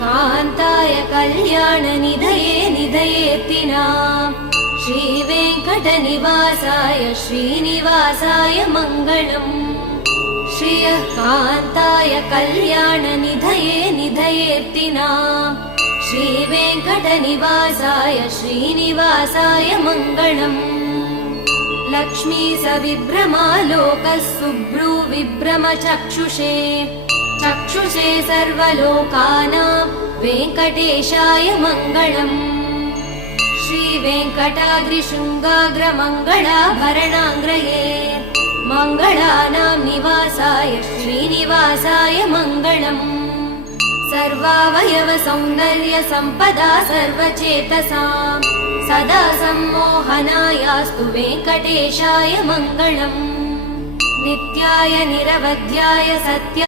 कान्ताय कल्याणनिधये निधयेत्तिनाम् श्रीवेङ्कटनिवासाय श्रीनिवासाय मङ्गलम्। श्रियः कान्ताय कल्याणनिधये निधयेत्तिनाम् श्रीवेङ्कटनिवासाय श्रीनिवासाय मङ्गलम्। लक्ष्मी सविभ्रमालोकः सुभ्रूविभ्रमचक्षुषे चक्षुषे सर्वलोकानां वेङ्कटेशाय मङ्गलम्। श्रीवेङ्कटाद्रिशृङ्गाग्रमङ्गलाभरणाङ्ग्रये मङ्गलानां निवासाय श्रीनिवासाय मङ्गलम्। सर्वावयव सौन्दर्य सम्पदा सर्वचेतसां सदा सम्मोहनायास्तु वेङ्कटेशाय मङ्गलम्। नित्याय निरवध्याय सत्य